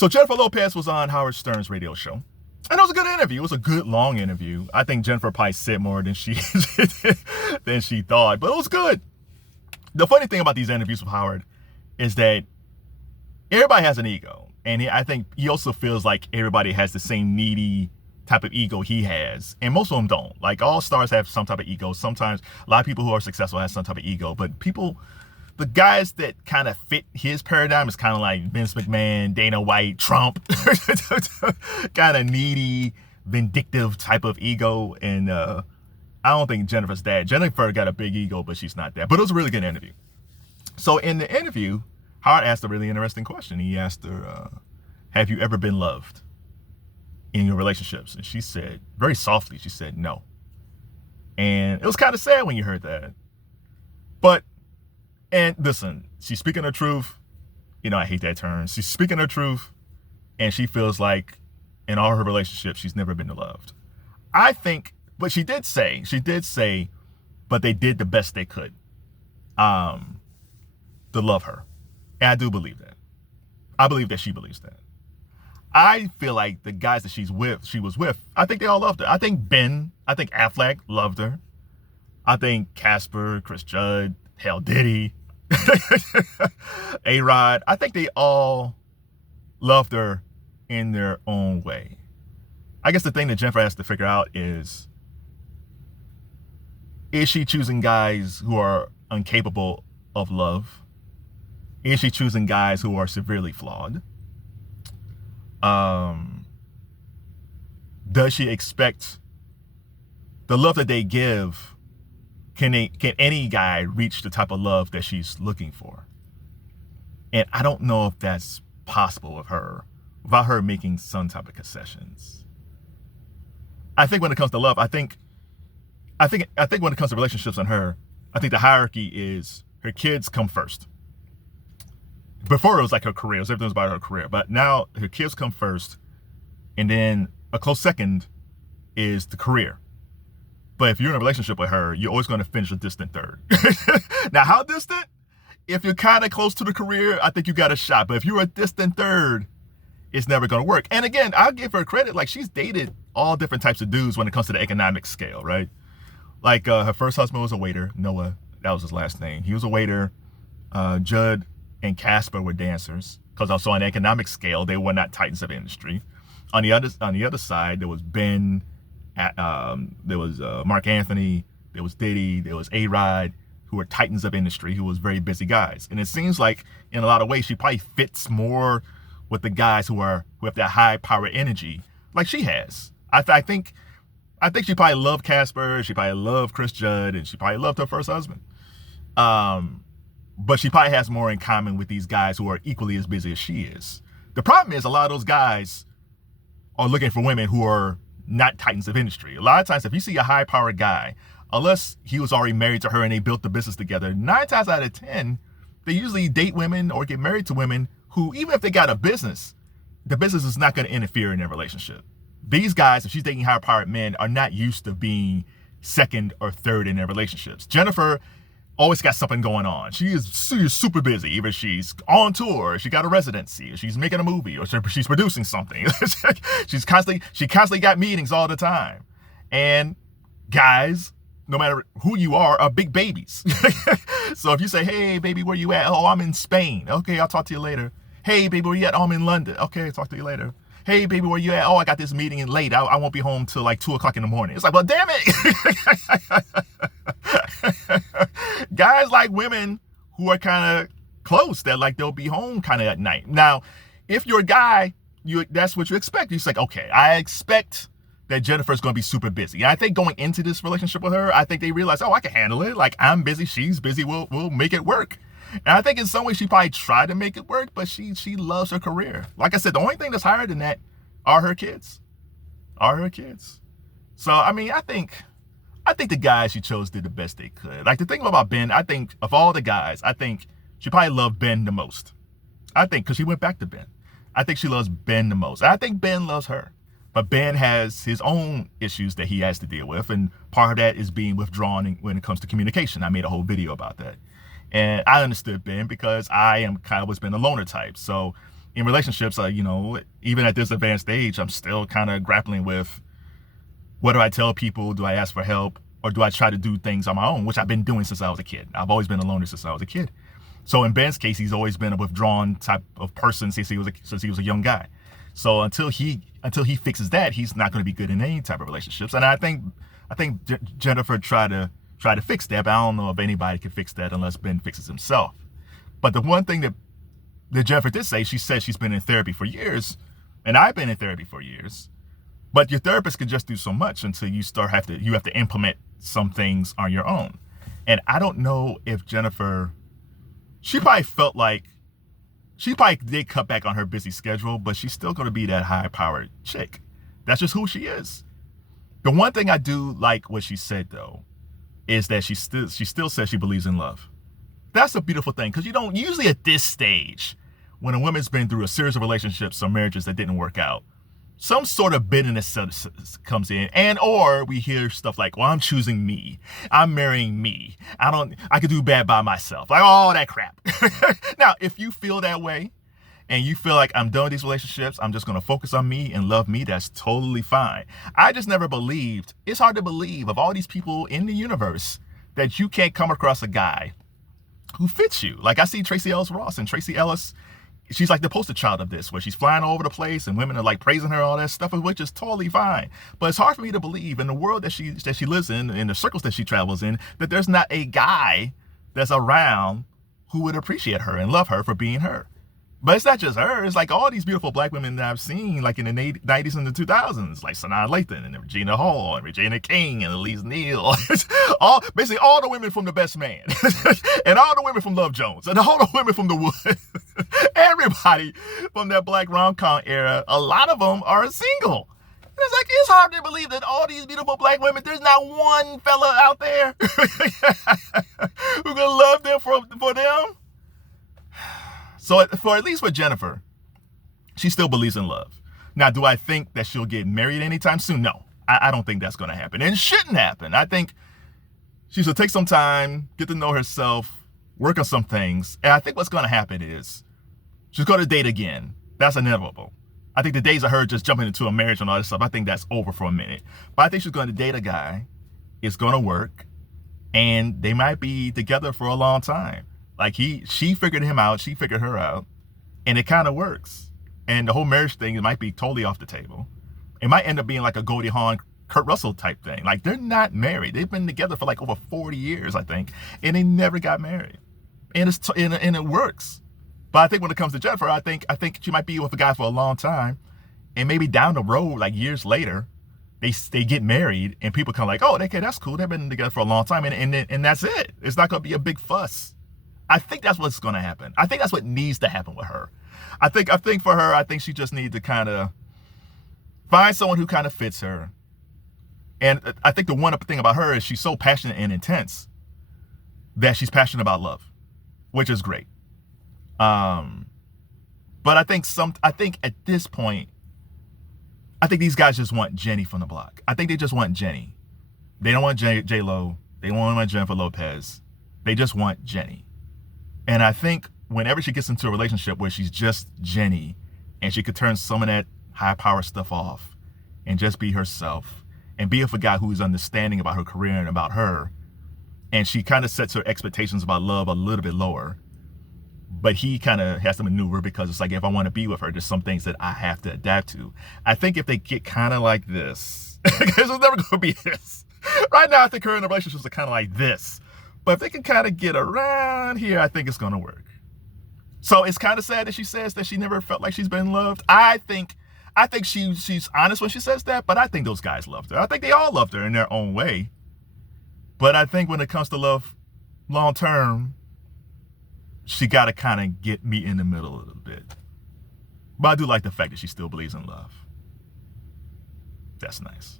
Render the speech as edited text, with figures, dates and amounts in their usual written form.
So Jennifer Lopez was on Howard Stern's radio show. And it was a good interview. It was a good, long interview. I think Jennifer probably said more than she than she thought, but it was good. The funny thing about these interviews with Howard is that everybody has an ego. And I think he also feels like everybody has the same needy type of ego he has. And most of them don't. Like, all stars have some type of ego. Sometimes a lot of people who are successful have some type of ego. But the guys that kind of fit his paradigm is kind of like Vince McMahon, Dana White, Trump. Kind of needy, vindictive type of ego. And I don't think Jennifer's that. Jennifer got a big ego, but she's not that. But it was a really good interview. So in the interview, Howard asked a really interesting question. He asked her, have you ever been loved in your relationships? And she said, very softly, she said, no. And it was kind of sad when you heard that. But, and listen, she's speaking her truth. You know, I hate that term. She's speaking her truth. And she feels like in all her relationships, she's never been loved. I think, but she did say, but they did the best they could to love her. And I do believe that. I believe that she believes that. I feel like the guys that she was with, I think they all loved her. I think Affleck loved her. I think Casper, Cris Judd, hell, Diddy, A-Rod, I think they all loved her in their own way. I guess the thing that Jennifer has to figure out is she choosing guys who are incapable of love? Is she choosing guys who are severely flawed? Does she expect the love that they give? Can any guy reach the type of love that she's looking for? And I don't know if that's possible with her without her making some type of concessions. I think when it comes to love, I think when it comes to relationships and her, I think the hierarchy is her kids come first. Before it was like her career, everything was about her career. But now her kids come first, and then a close second is the career. But if you're in a relationship with her, you're always going to finish a distant third. Now, how distant? If you're kind of close to the career, I think you got a shot. But if you're a distant third, it's never going to work. And again, I'll give her credit. Like, she's dated all different types of dudes when it comes to the economic scale, right? Like, her first husband was a waiter, Noah. That was his last name. He was a waiter. Judd and Casper were dancers, because also on the economic scale, they were not titans of industry. On the other side, there was Ben, there was Marc Anthony, there was Diddy, there was A-Rod, who were titans of industry, who was very busy guys. And it seems like in a lot of ways, she probably fits more with the guys who have that high power energy, like she has. I think she probably loved Casper, she probably loved Cris Judd, and she probably loved her first husband. But she probably has more in common with these guys who are equally as busy as she is. The problem is a lot of those guys are looking for women who are not titans of industry. A lot of times, if you see a high-powered guy, unless he was already married to her and they built the business together, 9 times out of 10, they usually date women or get married to women who, even if they got a business, the business is not going to interfere in their relationship. These guys, if she's dating high-powered men, are not used to being second or third in their relationships. Jennifer always got something going on. She's super busy. Either she's on tour, she got a residency, or she's making a movie, or she's producing something. She constantly got meetings all the time. And guys, no matter who you are big babies. So if you say, hey, baby, where you at? Oh, I'm in Spain. Okay, I'll talk to you later. Hey, baby, where you at? Oh, I'm in London. Okay, I'll talk to you later. Hey, baby, where you at? Oh, I got this meeting late. I won't be home till like 2 o'clock in the morning. It's like, well, damn it. Guys like women who are kind of close, that like they'll be home kind of at night. Now, if you're a guy, that's what you expect. You're like, okay, I expect that Jennifer's going to be super busy. And I think going into this relationship with her, I think they realized, oh, I can handle it. Like, I'm busy, she's busy, we'll make it work. And I think in some ways she probably tried to make it work, but she loves her career. Like I said, the only thing that's higher than that are her kids. So, I mean, I think the guys she chose did the best they could. Like, the thing about Ben, I think of all the guys, I think she probably loved Ben the most. I think, because she went back to Ben. I think she loves Ben the most. I think Ben loves her. But Ben has his own issues that he has to deal with. And part of that is being withdrawn when it comes to communication. I made a whole video about that. And I understood Ben because I am kind of always been a loner type. So in relationships, even at this advanced age, I'm still kind of grappling with, what do I tell people? Do I ask for help? Or do I try to do things on my own, which I've been doing since I was a kid? I've always been a loner since I was a kid. So in Ben's case, he's always been a withdrawn type of person since he was a young guy. So until he fixes that, he's not going to be good in any type of relationships. And I think Jennifer tried to fix that, but I don't know if anybody can fix that unless Ben fixes himself. But the one thing that Jennifer did say, she said she's been in therapy for years, and I've been in therapy for years. But your therapist can just do so much until you have to implement some things on your own. And I don't know if Jennifer, she probably did cut back on her busy schedule, but she's still going to be that high-powered chick. That's just who she is. The one thing I do like what she said, though, is that she still says she believes in love. That's a beautiful thing, because you don't usually at this stage, when a woman's been through a series of relationships or marriages that didn't work out, some sort of bitterness comes in, or we hear stuff like, well, I'm choosing me. I'm marrying me. I could do bad by myself. Like all that crap. Now, if you feel that way and you feel like I'm done with these relationships, I'm just going to focus on me and love me, that's totally fine. I just never believed, it's hard to believe of all these people in the universe that you can't come across a guy who fits you. Like I see Tracee Ellis Ross, and Tracee Ellis, she's like the poster child of this, where she's flying all over the place and women are like praising her, all that stuff, which is totally fine. But it's hard for me to believe in the world that she lives in the circles that she travels in, that there's not a guy that's around who would appreciate her and love her for being her. But it's not just her. It's like all these beautiful black women that I've seen, like in the 90s and the 2000s, like Sanaa Lathan and Regina Hall and Regina King and Elise Neal. Basically all the women from The Best Man and all the women from Love Jones and all the women from The Wood. Everybody from that black rom-com era, a lot of them are single. And it's like, it's hard to believe that all these beautiful black women, there's not one fella out there who gonna love them for them. So for at least with Jennifer, she still believes in love. Now, do I think that she'll get married anytime soon? No, I don't think that's going to happen. And it shouldn't happen. I think she should take some time, get to know herself, work on some things. And I think what's going to happen is she's going to date again. That's inevitable. I think the days of her just jumping into a marriage and all that stuff, I think that's over for a minute. But I think she's going to date a guy. It's going to work. And they might be together for a long time. Like she figured him out, she figured her out, and it kind of works. And the whole marriage thing might be totally off the table. It might end up being like a Goldie, Hawn, Kurt Russell type thing. Like they're not married. They've been together for like over 40 years, I think, and they never got married. And it works. But I think when it comes to Jennifer, I think she might be with a guy for a long time, and maybe down the road, like years later, they get married, and people come like, oh, okay, that's cool. They've been together for a long time, and that's it. It's not going to be a big fuss. I think that's what's going to happen. I think that's what needs to happen with her. I think for her, I think she just needs to kind of find someone who kind of fits her. And I think the one thing about her is she's so passionate and intense that she's passionate about love, which is great. But I think at this point, I think these guys just want Jenni from the block. I think they just want Jenni. They don't want J.Lo. They don't want Jennifer Lopez. They just want Jenni. And I think whenever she gets into a relationship where she's just Jenni and she could turn some of that high power stuff off and just be herself and be with a guy who's understanding about her career and about her, and she kind of sets her expectations about love a little bit lower, but he kind of has to maneuver because it's like, if I want to be with her, there's some things that I have to adapt to. I think if they get kind of like this, because it's never going to be this. Right now, I think her and the relationships are kind of like this. But if they can kind of get around here, I think it's going to work. So it's kind of sad that she says that she never felt like she's been loved. I think she's honest when she says that, but I think those guys loved her. I think they all loved her in their own way. But I think when it comes to love long term, she got to kind of get me in the middle a little bit. But I do like the fact that she still believes in love. That's nice.